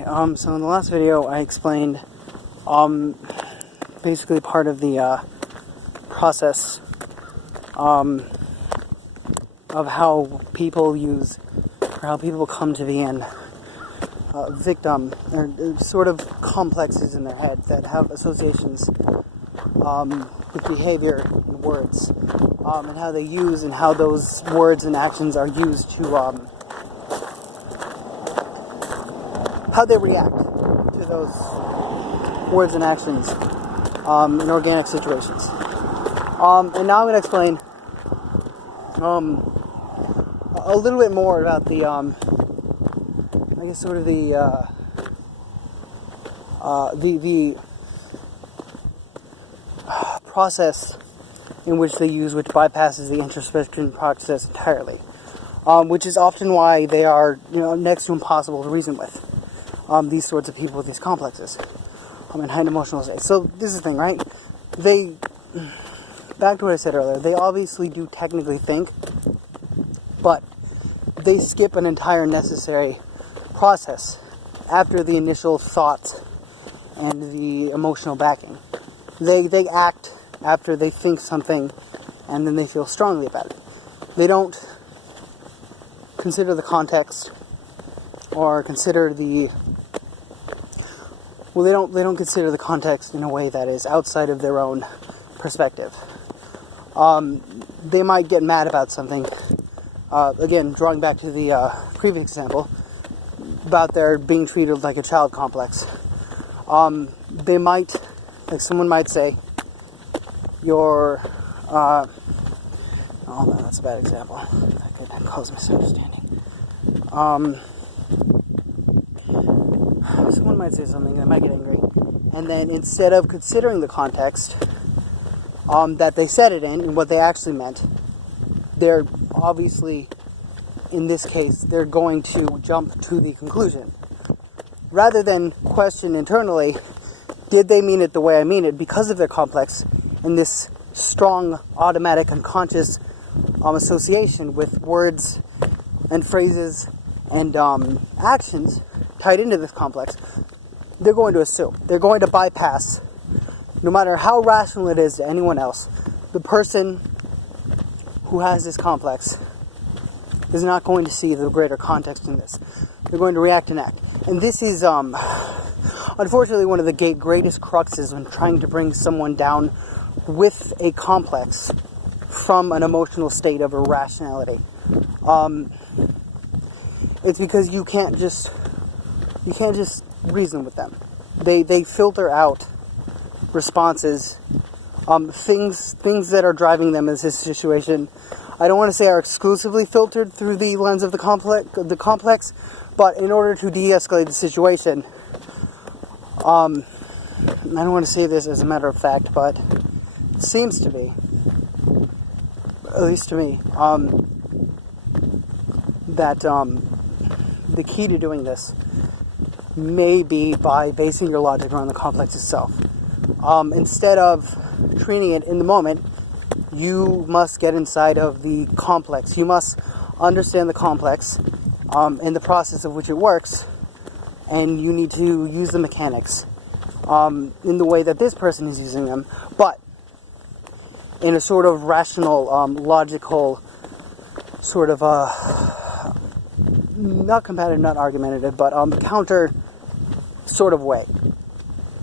Okay, so in the last video I explained, basically part of the, process, of how people use, or how people come to be an victim, or sort of complexes in their head that have associations, with behavior and words, and how they use and how those words and actions are used to, how they react to those words and actions in organic situations. And now I'm going to explain a little bit more about the, I guess sort of the process in which they use, which bypasses the introspection process entirely, which is often why they are, next to impossible to reason with. These sorts of people with these complexes, in high emotional states. So this is the thing, right? Back to what I said earlier, they obviously do technically think, but they skip an entire necessary process after the initial thoughts and the emotional backing. They act after they think something, and then they feel strongly about it. They don't consider the context, or consider the... Well, they don't consider the context in a way that is outside of their own perspective. They might get mad about something. Again, drawing back to the previous example about their being treated like a child complex. They might, like someone might say, "You're." Oh no, that's a bad example. That could cause misunderstanding. Someone might say something and I might get angry, and then instead of considering the context that they said it in and what they actually meant, they're obviously, in this case, they're going to jump to the conclusion rather than question internally, did they mean it the way I mean it, because of their complex and this strong automatic unconscious association with words and phrases and actions tied into this complex. They're going to assume. They're going to bypass, no matter how rational it is to anyone else, the person who has this complex is not going to see the greater context in this. They're going to react and act. And this is, unfortunately, one of the greatest cruxes when trying to bring someone down with a complex from an emotional state of irrationality. It's because you can't just reason with them. They filter out responses, things that are driving them in this situation. I don't want to say are exclusively filtered through the lens of the complex, but in order to de-escalate the situation, I don't want to say this as a matter of fact, but it seems to be, at least to me, that the key to doing this may be by basing your logic around the complex itself. Instead of treating it in the moment, you must get inside of the complex. You must understand the complex and the process of which it works, and you need to use the mechanics in the way that this person is using them, but in a sort of rational, logical, sort of not combative, not argumentative, but counter sort of way.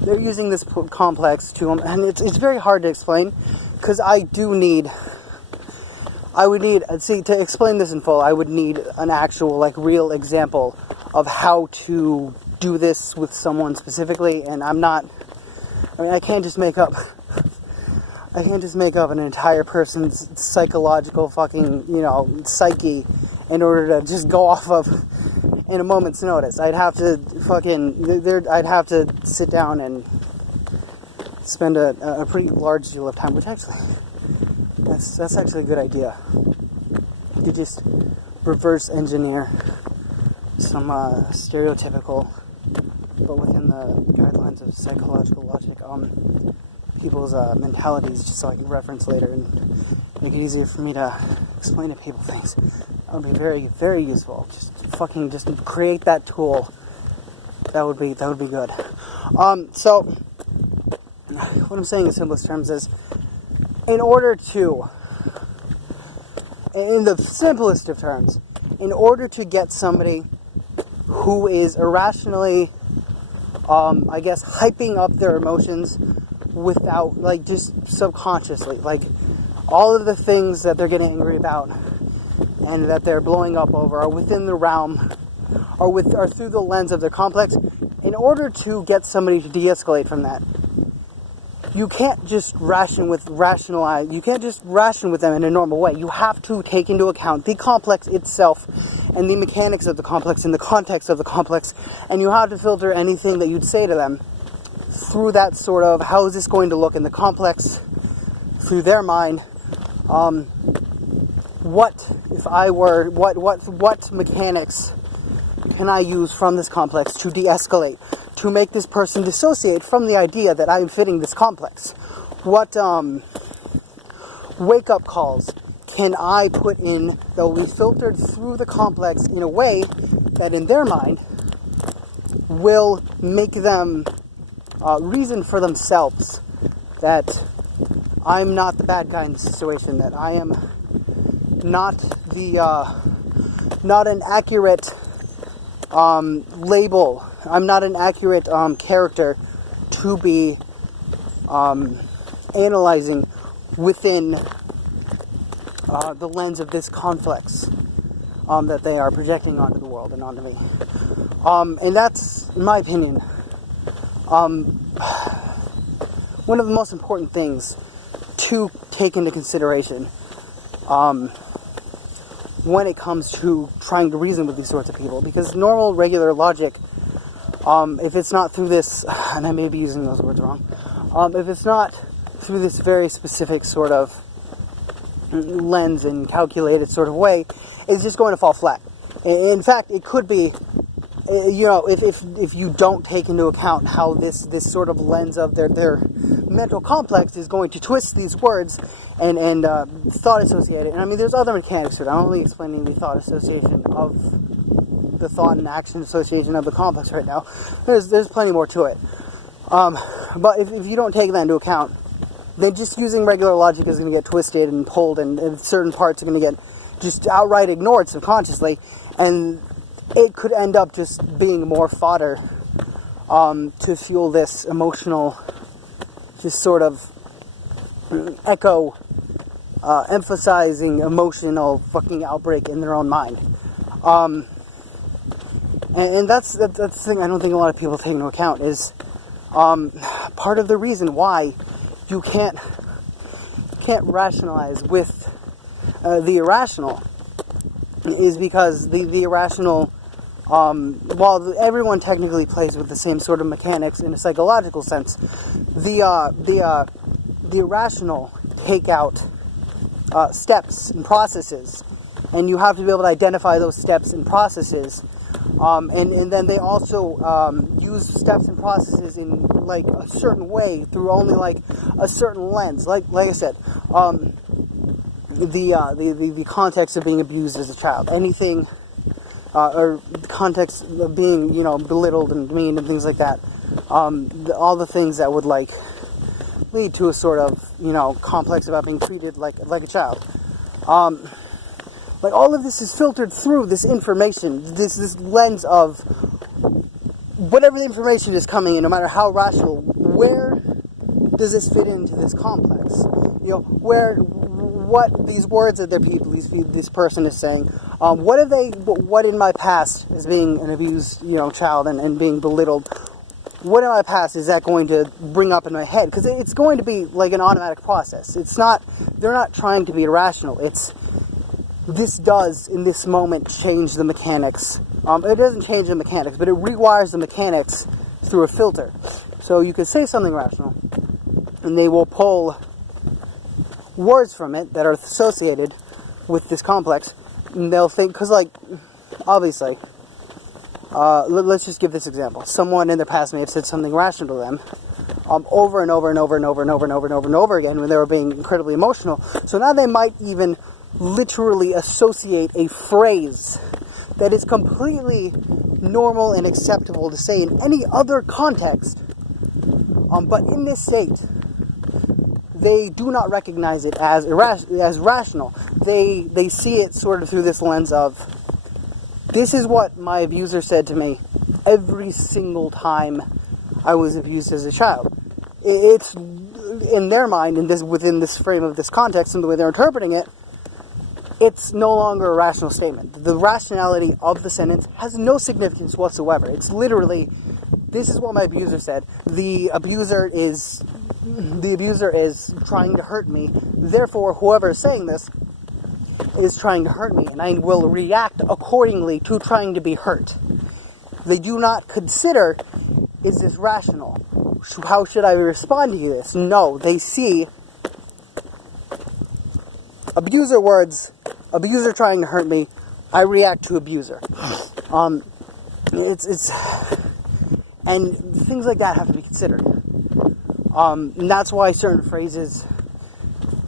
They're using this complex to, and it's very hard to explain, because to explain this in full, I would need an actual, real example of how to do this with someone specifically, and I can't just make up an entire person's psychological fucking, psyche in order to just go off of in a moment's notice. I'd have to sit down and spend a pretty large deal of time, which actually, that's actually a good idea. You just reverse engineer some stereotypical, but within the guidelines of psychological logic, people's mentalities, just so I can reference later and make it easier for me to explain to people things. That would be very, very useful. Just create that tool That would be good. So what I'm saying in simplest terms is, in the simplest of terms, in order to get somebody who is irrationally, I guess, hyping up their emotions without, like, just subconsciously, like, all of the things that they're getting angry about and that they're blowing up over are within the realm, or through the lens of their complex. In order to get somebody to de-escalate from that, you can't just ration with them in a normal way. You have to take into account the complex itself and the mechanics of the complex and the context of the complex, and you have to filter anything that you'd say to them through that sort of, how is this going to look in the complex, through their mind. What mechanics can I use from this complex to de-escalate, to make this person dissociate from the idea that I am fitting this complex? What wake-up calls can I put in that will be filtered through the complex in a way that in their mind will make them reason for themselves that I'm not the bad guy in this situation, that I am not an accurate label. I'm not an accurate character to be analyzing within the lens of this complex that they are projecting onto the world and onto me. And that's, in my opinion, one of the most important things to take into consideration when it comes to trying to reason with these sorts of people. Because normal, regular logic, if it's not through this, and I may be using those words wrong, if it's not through this very specific sort of lens and calculated sort of way, it's just going to fall flat. In fact, it could be, if you don't take into account how this sort of lens of their mental complex is going to twist these words and thought associate it. And I mean, there's other mechanics to it. I'm only explaining the thought association of the thought and action association of the complex right now. There's plenty more to it. But if you don't take that into account, then just using regular logic is going to get twisted and pulled, and certain parts are going to get just outright ignored subconsciously, and it could end up just being more fodder to fuel this emotional, just sort of echo, emphasizing emotional fucking outbreak in their own mind. And that's the thing I don't think a lot of people take into account, is part of the reason why you can't rationalize with the irrational is because the irrational, while everyone technically plays with the same sort of mechanics in a psychological sense, the irrational take out steps and processes, and you have to be able to identify those steps and processes, and then they also use steps and processes in like a certain way through only like a certain lens. Like I said, the context of being abused as a child, anything, or the context of being, belittled and demeaned and things like that. All the things that would like lead to a sort of, complex about being treated like a child. Like all of this is filtered through this information, this lens of whatever the information is coming in, no matter how rational. Where does this fit into this complex? What these words that this person is saying, what in my past as being an abused, child and being belittled, what in my past is that going to bring up in my head? Because it's going to be like an automatic process. They're not trying to be irrational. This does, in this moment, change the mechanics. It doesn't change the mechanics, but it rewires the mechanics through a filter. So you could say something rational, and they will pull words from it that are associated with this complex, and they'll think, because, obviously, let's just give this example. Someone in their past may have said something rational to them, over and over and over and over and over and over and over and over again when they were being incredibly emotional. So now they might even literally associate a phrase that is completely normal and acceptable to say in any other context. But in this state, they do not recognize it as rational. They see it sort of through this lens of, this is what my abuser said to me every single time I was abused as a child. It's, in their mind, within this frame of this context and the way they're interpreting it, it's no longer a rational statement. The rationality of the sentence has no significance whatsoever. It's literally, this is what my abuser said. The abuser is trying to hurt me. Therefore, whoever is saying this is trying to hurt me, and I will react accordingly to trying to be hurt. They do not consider, is this rational? How should I respond to this? No, they see abuser words, abuser trying to hurt me, I react to abuser. And things like that have to be considered. And that's why certain phrases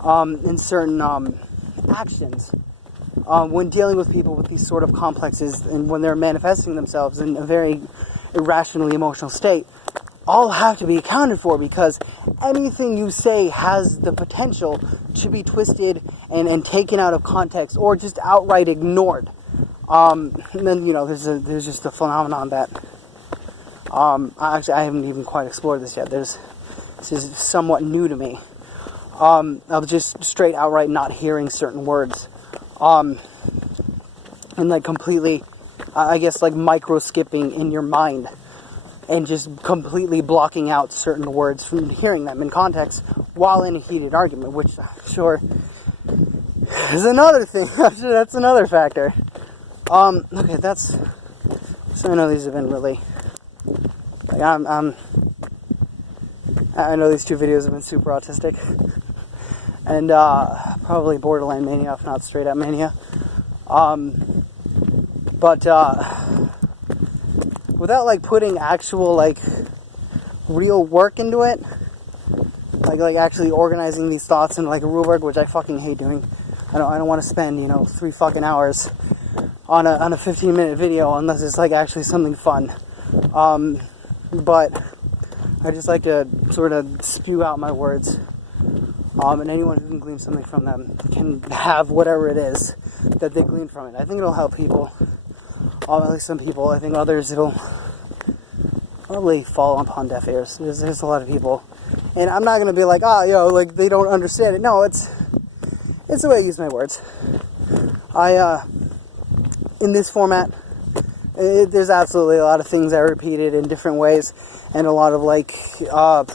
and certain actions, when dealing with people with these sort of complexes and when they're manifesting themselves in a very irrationally emotional state, all have to be accounted for, because anything you say has the potential to be twisted and taken out of context or just outright ignored. And then, there's just a phenomenon that actually I haven't even quite explored this yet. This is somewhat new to me. Of just straight outright not hearing certain words. And like completely, I guess like micro skipping in your mind and just completely blocking out certain words from hearing them in context while in a heated argument, which I'm sure is another thing. I'm sure that's another factor. Okay, so I know these have been really, like, I know these two videos have been super autistic and probably borderline mania, if not straight up mania. But without like putting actual like real work into it, like actually organizing these thoughts in like a rubric, which I fucking hate doing. I don't want to spend 3 fucking hours on a 15-minute video unless it's like actually something fun. But I just like to sort of spew out my words, and anyone who can glean something from them can have whatever it is that they glean from it. I think it'll help people, at least some people. I think others it'll probably fall upon deaf ears. There's a lot of people, and I'm not gonna be like, like they don't understand it. No, it's the way I use my words. In this format, there's absolutely a lot of things I repeated in different ways, and a lot of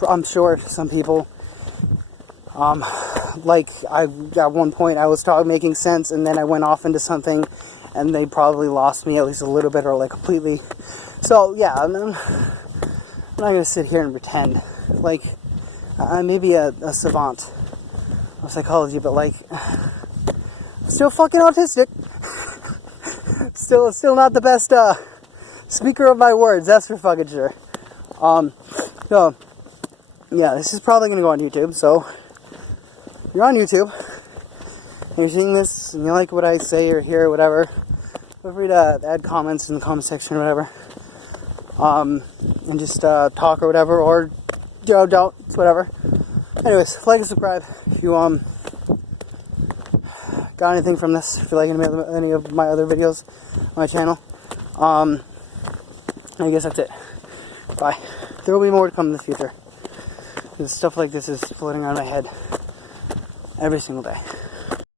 I'm sure some people, at one point I was making sense, and then I went off into something, and they probably lost me at least a little bit or like completely. So yeah, I'm not gonna sit here and pretend like I may be a savant of psychology, but like I'm still fucking autistic. Still not the best speaker of my words, that's for fucking sure. So yeah, this is probably gonna go on YouTube. So if you're on YouTube and you're seeing this and you like what I say or hear or whatever, feel free to add comments in the comment section or whatever. And just talk or whatever, or don't. It's whatever. Anyways, like and subscribe if you got anything from this. If you like any of my other videos on my channel. I guess that's it. Bye. There will be more to come in the future. Because stuff like this is floating around my head every single day.